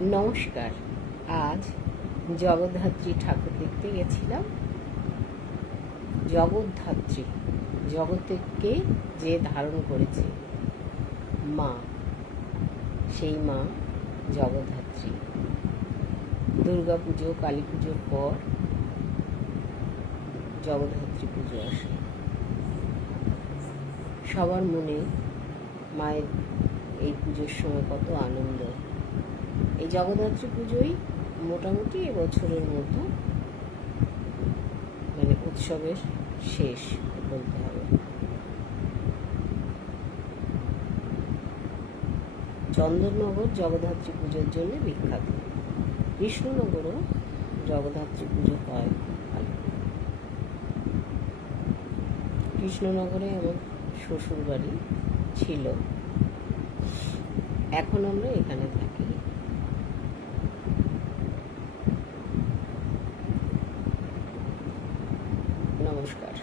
নমস্কার। আজ জগদ্ধাত্রী ঠাকুর দেখতে গেছিলাম। জগদ্ধাত্রী, জগৎকে যে ধারণ করেছে মা, সেই মা জগদ্ধাত্রী। দুর্গা পুজো, কালী পুজোর পর জগদ্ধাত্রী পুজো আসে। সবার মনে মায়ের এই পুজোর সময় কত আনন্দ। এই জগদ্ধাত্রী পুজোই মোটামুটি এবছরের মতো উৎসবের শেষ বলতে হবে। চন্দননগর জগদ্ধাত্রী পুজোর জন্য বিখ্যাত। কৃষ্ণনগরও জগদ্ধাত্রী পুজো হয় ভালো। কৃষ্ণনগরে আমার শ্বশুর বাড়ি ছিল, এখন আমরা এখানে থাকি। নমস্কার।